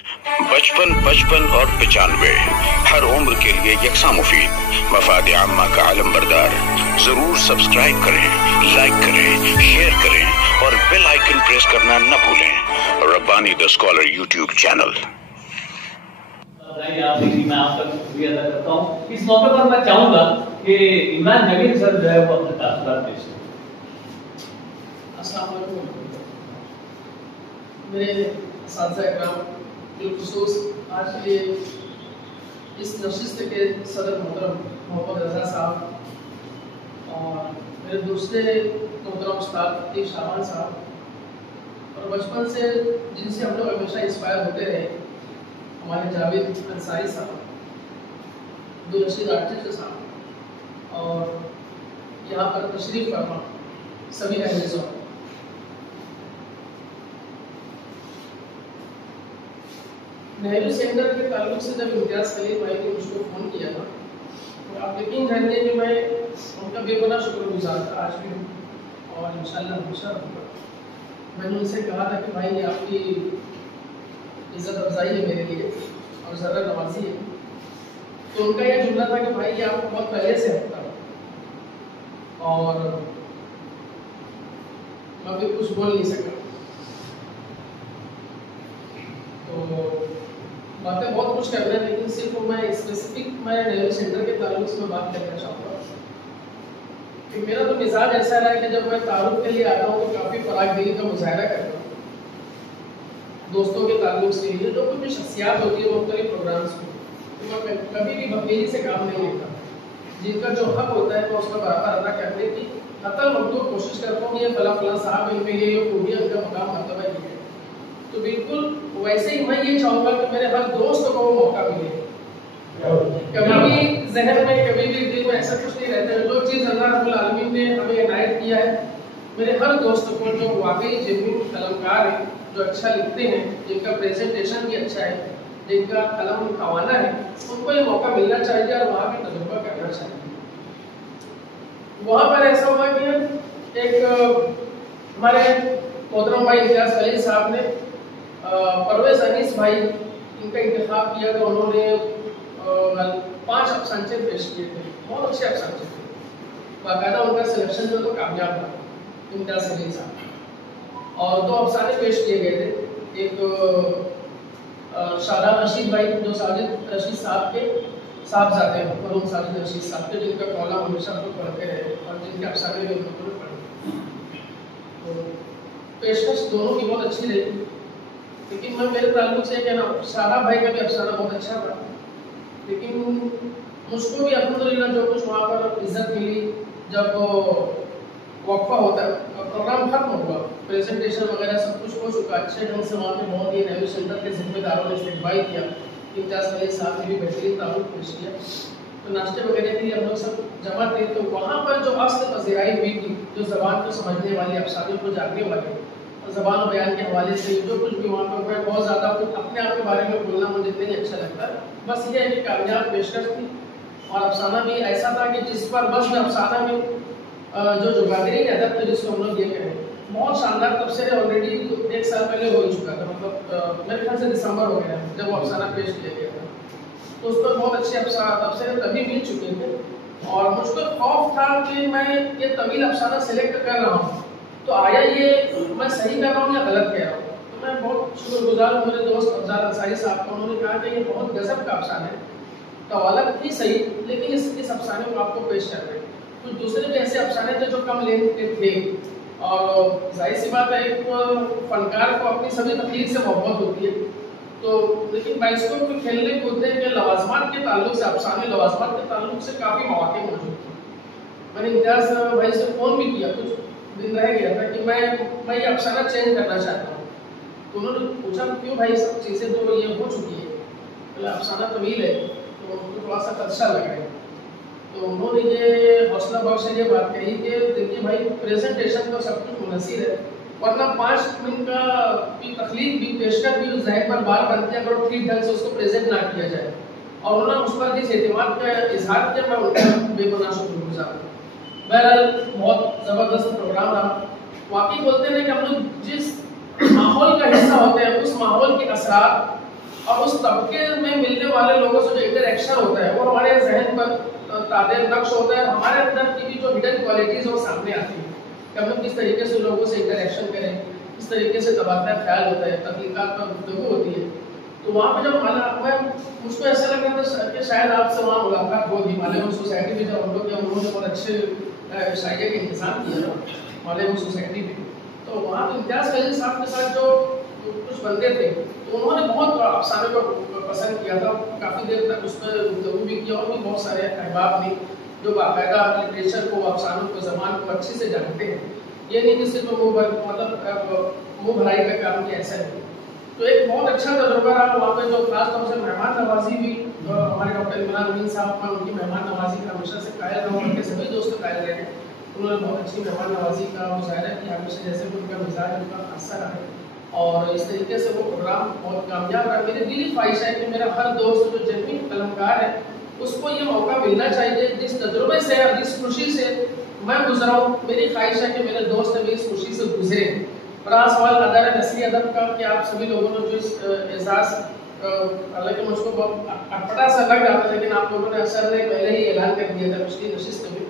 55 55 اور 95 ہر عمر کے لیے یکساں مفید، مفاد عامہ کا علم بردار۔ ضرور سبسکرائب کریں، لائک کریں، شیئر کریں اور بیل آئیکن پریس کرنا نہ بھولیں۔ ربانی دا اسکالر یوٹیوب چینل۔ میں آپ کا شکریہ ادا کرتا ہوں۔ اس موقع پر میں چاہوں گا کہ عمران جمیل سر جو ہے وہ اپنے تاثرات پیش کریں۔ السلام علیکم میرے اساتذہ اکرام، بالخصوص آج کے اس نشست کے صدر محترم محمد رضا صاحب اور میرے دوسرے محترم استاد عتیق شاہان صاحب، اور بچپن سے جن سے ہم لوگ ہمیشہ انسپائر ہوتے رہے، ہمارے جاوید انصاری صاحب، عبدالرشید آرٹسٹ صاحب، اور یہاں پر تشریف فرما سبھی اہل ذوق۔ نہرو سینٹر کے تعلق سے جب امتیاز خلیل بھائی نے مجھ کو فون کیا تھا، تو آپ یقین جانتے ہیں کہ میں ان کا بے پناہ شکر گزار تھا، آج بھی ہوں اور انشاءاللہ ہمیشہ رہوں گا۔ میں نے ان سے کہا تھا کہ بھائی یہ آپ کی عزت افزائی ہے میرے لیے اور ذرا نوازی ہے، تو ان کا یہ جملہ تھا کہ بھائی یہ آپ کو بہت پہلے سے ہفتا اور میں بھی کچھ بول نہیں سکا۔ تو باتیں بہت کچھ کر رہے ہیں، لیکن صرف میں اسپیسیفک نہرو سینٹر کے تعلق سے بات کرنا چاہوں گا کہ میرا تو مزاج ایسا رہا ہے کہ جب میں تعارف کے لیے آتا ہوں تو کافی فراغ دلی کا مظاہرہ کرتا ہوں دوستوں کے تعلق سے۔ یہ جو کچھ شخصیات ہوتی ہے مختلف پروگرامس میں، تو میں کبھی بھی بخیلی سے کام نہیں لیتا، جن کا جو حق ہوتا ہے میں اس کا برابر ادا کرنے کی قطع مقدور کوشش کرتا ہوں۔ یہ فلاں فلاں صاحب ان میں یہ خوبیاں، ان کا مقام مرتبہ یہ ہے، تو بالکل ویسے ہی میں یہ چاہوں گا کہ میرے ہر دوست کو وہ موقع ملے۔ کبھی بھی ذہن میں، کبھی بھی دل میں ایسا کچھ نہیں رہتا ہے، جو چیز اللہ رب العالمین نے ہمیں عنایت کیا ہے، میرے ہر دوست کو جو واقعی جنوین قلمکار ہیں، جو اچھا لکھتے ہیں، جن کا پریزنٹیشن بھی اچھا ہے، جن کا قلم خوانا ہے، ان کو یہ موقع ملنا چاہیے اور وہاں بھی تجربہ کرنا چاہیے۔ وہاں پر ایسا ہوا کہ ایک ہمارے محترم بھائی امتیاز خلیل صاحب نے پرویز انیس بھائی ان کا انتخاب کیا، تو انہوں نے 5 افسانچے پیش کیے تھے، بہت اچھے افسانچے تھے، باقاعدہ ان کا سلیکشن جو تو کامیاب تھا امتیاز خلیل صاحب، اور 2 افسانے پیش کیے گئے تھے۔ ایک شاداب رشید بھائی جو ساجد رشید صاحب کے صاحبزادے ہیں، مرحوم ساجد رشید صاحب کے، جن کا کالم ہمیشہ ہم لوگ پڑھتے رہے اور جن کے افسانے بھی ہم لوگوں نے پڑھے، تو پیشکش دونوں کی بہت اچھی رہی۔ لیکن میں میرے تعلق سے کہنا، شاداب بھائی کا بھی افسانہ بہت اچھا تھا، لیکن مجھ کو بھی الحمدللہ جو کچھ وہاں پر عزت ملی، جب وقفہ ہوتا ہے، پروگرام ختم ہوا، پریزنٹیشن وغیرہ سب کچھ ہو چکا، اچھے ڈھنگ سے وہاں پہ بہت ہی نہرو سینٹر کے ذمہ داروں نے استقبال کیا، امتیاز خلیل صاحب نے بھی بہترین تعارف پیش کیا، تو ناشتے وغیرہ کے لیے ہم لوگ سب جمع تھے، تو وہاں پر جو اصل پذیرائی ہوئی تھی، جو زبان کو سمجھنے والی، افسانوں کو جاننے والے، زبان و بیان کے حوالے سے جو کچھ بھی وہاں پر ہوا، بہت زیادہ اپنے آپ کے بارے میں بولنا مجھے نہیں اچھا لگتا، بس یہ ہے کہ کامیاب پیشکش تھی، اور افسانہ بھی ایسا تھا کہ جس پر بس میں افسانہ میں جو گادری ادب تھے، جس کو ہم لوگ یہ کہیں، بہت شاندار تبصرے آلریڈی 1 سال پہلے ہو ہی چکا تھا، مطلب میرے خیال سے دسمبر ہو گیا جب وہ افسانہ پیش کیا گیا تھا، تو اس پر بہت اچھے تبصرے تبھی مل چکے تھے، اور مجھ کو خوف تھا کہ میں یہ طویل افسانہ سلیکٹ کر رہا ہوں تو آیا یہ میں صحیح کر رہا ہوں یا غلط کہہ رہا ہوں۔ تو میں بہت شکر گزار ہوں میرے دوست افضال انصاری صاحب کا، انہوں نے کہا کہ یہ بہت غضب کا افسانہ ہے، طوالت ہی صحیح، لیکن اس افسانے کو آپ کو پیش کر رہے ہیں۔ کچھ دوسرے بھی ایسے افسانے تھے جو کم لینتھ کے تھے، اور ظاہر سی بات ہے ایک فنکار کو اپنی سبھی تخلیق سے محبت ہوتی ہے، تو لیکن بائسکوپ کے کھیلنے کودنے کے لوازمات کے تعلق سے، افسانے لوازمات کے تعلق سے کافی مواقع موجود تھے۔ میں نے امتیاز بھائی سے فون بھی کیا، کچھ دن رہ گیا تھا کہ میں یہ افسانہ چینج کرنا چاہتا ہوں، تو انہوں نے پوچھا کیوں بھائی، سب چیزیں تو یہ ہو چکی ہے، افسانہ طویل ہے، تو ان کو تھوڑا سا خدشہ لگ رہا ہے، تو انہوں نے یہ حوصلہ بخش یہ بات کہی کہ دیکھیے بھائی، پریزنٹیشن تو سب کچھ منحصر ہے، ورنہ 5 منٹ کا بھی تخلیق بھی، پیشکش بھی ذہن پر بار بنتی ہے اگر ٹھیک ڈھنگ سے اس کو پریزنٹ نہ کیا جائے، اور انہوں نے اس پر جس اعتماد کا اظہار کیا، میں ان کا بے پناہ شکر گزار ہوں۔ بہرحال بہت زبردست پروگرام رہا، واقعی بولتے ہیں کہ ہم لوگ جس ماحول کا حصہ ہوتے ہیں، اس ماحول کے اثرات اور اس طبقے میں ملنے والے لوگوں سے جو انٹریکشن ہوتا ہے وہ ہمارے ذہن پر تادیر نقش ہوتا ہے. ہمارے اندر کی بھی جو ہڈن کوالٹیز وہ سامنے آتی ہیں کہ ہم لوگ کس طریقے سے لوگوں سے انٹریکشن کریں, کس طریقے سے تبادلہ خیال ہوتا ہے, تخلیقات پر گفتگو ہوتی ہے. تو وہاں پہ جب مجھ کو ایسا لگ رہا تھا کہ شاید آپ سے وہاں ملاقات ہوگی. مالیگاؤں سوسائٹی میں جب ہم لوگ انہوں نے بہت اچھے شاعری کا انتظام کیا نا مالیگاؤں سوسائٹی میں, تو وہاں پہ امتیاز فیضی صاحب کے ساتھ جو کچھ بندے تھے تو انہوں نے بہت افسانے کو پسند کیا تھا. کافی دیر تک اس پہ گفتگو بھی کیا, اور بھی بہت سارے احباب بھی جو باقاعدہ لٹریچر کو, افسانوں کو, زبان کو اچھے سے جانتے ہیں. یہ نہیں کہ صرف منہ بھرائی کا کام کیا, ایسا نہیں. تو ایک بہت اچھا تجربہ رہا وہاں پہ. جو خاص طور سے مہمان نوازی بھی ہمارے ڈاکٹر عمران امین صاحب کا, ان کی مہمان نوازی کا ہمیشہ سے قائل رہا, ان کے سبھی دوست قائل رہے ہیں. انہوں نے بہت اچھی مہمان نوازی کا مظاہرہ کیا ہمیشہ, جیسے کہ ان کا مزاج ان کا خاصا رہا ہے, اور اس طریقے سے وہ پروگرام بہت کامیاب رہا. میری دلی خواہش ہے کہ میرا ہر دوست جو جنوین قلمکار ہے اس کو یہ موقع ملنا چاہیے. جس تجربے سے اور جس خوشی سے میں گزرا ہوں, میری خواہش ہے کہ میرے دوست بھی اس خوشی سے گزرے. رہا سوال ادارہ نثری ادب کا کہ آپ سبھی لوگوں نے جو اس اعزاز, حالانکہ مجھ کو بہت اٹپٹا سا لگ رہا تھا, لیکن آپ لوگوں نے اثر نے پہلے ہی اعلان کر دیا تھا پچھلی نشست میں,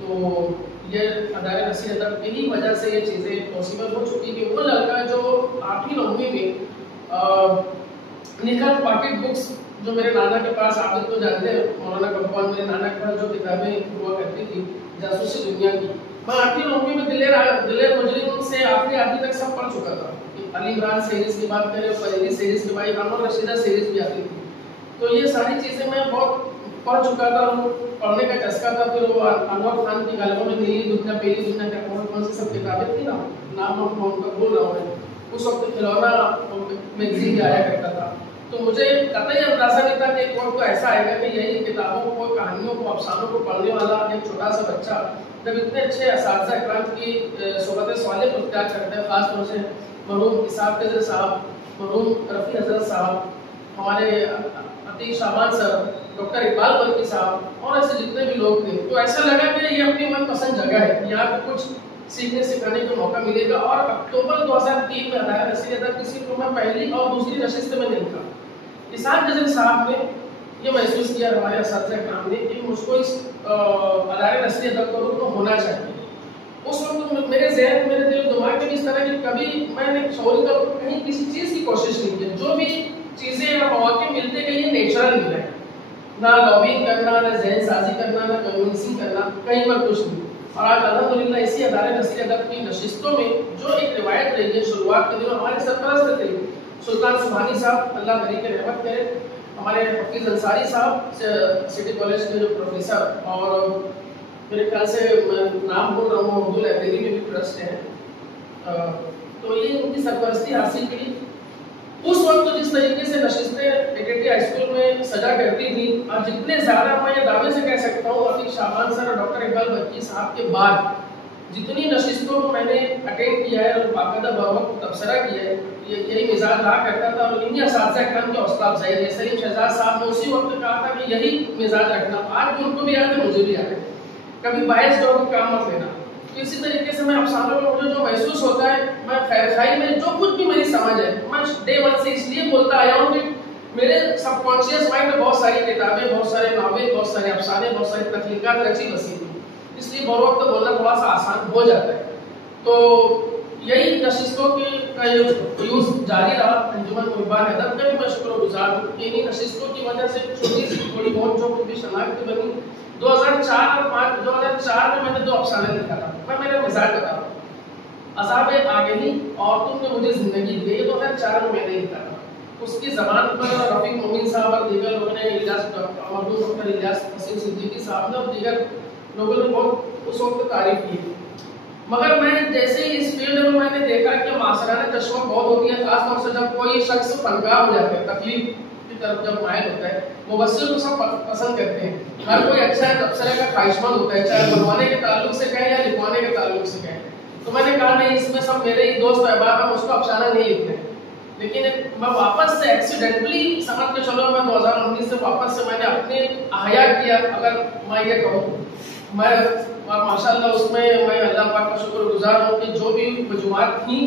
تو یہ ادارہ نثری ادب کی ہی وجہ سے یہ چیزیں پاسبل ہو چکی کہ وہ لڑکا جو 8ویں 9ویں میں نکل پاکٹ بکس جو میرے نانا کے پاس, آپ تو جانتے ہیں مولانا کمپاؤنڈ, میرے نانا کے پاس جو کتابیں ہوا کرتی تھی جاسوسی دنیا کی, میں 8ویں 9ویں میں دلیر مجرم سے آخری آدمی تک سب پڑھ چکا تھا. علی عمران سیریز کی بات کریں, پہلی سیریز کے بعد عمر رشیدہ سیریز بھی آتی تھی. تو یہ ساری چیزیں میں بہت پڑھ چکا تھا, پڑھنے کا چسکا تھا. پھر وہ انور خان کی غالبوں میں نیلی دنیا, پیلی دنیا کا کون سی سب کتابیں تھی نا, نام میں ان کا بھول رہا ہوں میں. اس وقت کھلونا میگزین بھی آیا کرتا تھا. تو مجھے قطعی اندازہ نہیں تھا کہ ایک وقت تو ایسا آئے گا کہ یہی کتابوں کو, کہانیوں کو, افسانوں کو پڑھنے والا ایک چھوٹا سا بچہ جب اتنے اچھے اساتذہ اکرام کی صحبت صالح کو اختیار کرتا ہے, خاص طور سے مرحوم اسحاق قدر صاحب, مرحوم رفیع حضرت صاحب, ہمارے عتیق شامان سر, ڈاکٹر اقبال برقی صاحب اور ایسے جتنے بھی لوگ تھے, تو ایسا لگا کہ یہ اپنی من پسند جگہ ہے, یہاں پہ کچھ سیکھنے سکھانے کا موقع ملے گا. اور اکتوبر 2003 میں ادارہ نثری ادب کسی کو میں پہلی اور دوسری نشست میں نہیں تھا. اسحاق قدر صاحب نے یہ محسوس کیا, ہمارے اساتذہ اکرام نے, کہ مجھ کو اس ادارہ نثری ادب کا رکن ہونا چاہیے. اس وقت میرے ذہن, میرے دل و دماغ میں اس طرح کی کبھی میں نے شعوری طور پر کہیں کسی چیز کی کوشش نہیں کی. جو بھی چیزیں یا مواقع ملتے گئے یہ نیچرل ملا ہے, نہ لابنگ کرنا, نہ ذہن سازی کرنا, نہ کنوینسنگ کرنا, کہیں پر کچھ نہیں. اور آج الحمدللہ اسی ادارہ نثری ادب کی نشستوں میں جو ایک روایت رہی ہے, شروعات کے دنوں ہمارے سرپرست تھے سلطان سبحانی صاحب, اللہ بری کے رحمت کرے, ہمارے حفیظ انصاری صاحب سٹی کالج کے جو پروفیسر, اور میرے خیال سے نام بول رہا ہوں اردو لائبریری میں بھی ٹرسٹ ہے, تو یہ ان کی سرپرستی حاصل کی. اس وقت جس طریقے سے نشستیں ایکٹی ہائی اسکول میں سجا کرتی تھی, اور جتنے زیادہ میں یہ دعوے سے کہہ سکتا ہوں عتیق شامان سر اور ڈاکٹر اقبال برقی صاحب کے بعد جتنی نشستوں کو میں نے اٹینڈ کیا ہے اور باقاعدہ بروقت تبصرہ کیا ہے, یہی مزاج رہا کرتا تھا. اور انہیں اساتذہ اکرام کے حوصلہ افزائی ہے. سلیم شہزاد صاحب نے اسی وقت کہا تھا کہ یہی مزاج رکھنا, آج بھی ان کو بھی یاد ہے, مجھے بھی یاد ہے, کبھی باعث جو کام مت لینا. تو اسی طریقے سے میں افسانوں میں مجھے جو محسوس ہوتا ہے, میں خیر خائی میں جو کچھ بھی میری سمجھ ہے, میں ڈے ون سے اس لیے بولتا آیا ہوں کہ میرے سب کانشیس مائنڈ میں بہت ساری کتابیں, بہت سارے ناول, بہت سارے افسانے, بہت ساری تخلیقات رچی بسی تھی, اس لیے بروقت بولنا تھوڑا سا آسان ہو جاتا ہے. تو یہی نشستوں کا یوز جاری رہا. انجمن محبان ادب کا بھی میں شکر گزار ہوں. انہی نشستوں کی وجہ سے چھوٹی سی تھوڑی بہت جو بھی شناخت بنی. 2004 اور 2004 میں میں نے 2 افسانے لکھا تھا. میں میرا مزاج بتا رہا ہوں, عذاب آگہی اور تم نے مجھے زندگی دی, یہ 2004 میں میں نے لکھا تھا. اس کی زبان پر رفیق مومن صاحب اور دیگر لوگوں نے, مرحوم ڈاکٹر الیاس حسین صدیقی صاحب نے اور دیگر لوگوں نے بہت اس وقت تعریف کی. مگر میں جیسے ہی اس فیلڈ میں نے دیکھا کہ معاصرانہ تشویق بہت ہوتی ہے, خاص طور سے جب کوئی شخص فنکار ہو جاتا ہے, تکلیف کی طرف جب مائل ہوتا ہے. مبصر کو سب پسند کرتے ہیں, ہر کوئی اچھا تبصرے کا خواہشمند ہوتا ہے, چاہے بنوانے کے تعلق سے کہیں یا لکھوانے کے تعلق سے کہیں. تو میں نے کہا نہیں, اس میں سب میرے ہی دوست احباب ہیں, اس کو افسانہ نہیں لکھتے. لیکن میں واپس سے ایکسیڈنٹلی سمجھ کے چلو, میں 2019 سے واپس سے میں نے اپنے احیا کیا, اگر میں یہ کہوں. میں اور ماشاءاللہ اس میں اللہ پاک کا شکر گزار ہوں کہ جو بھی وجوہات تھیں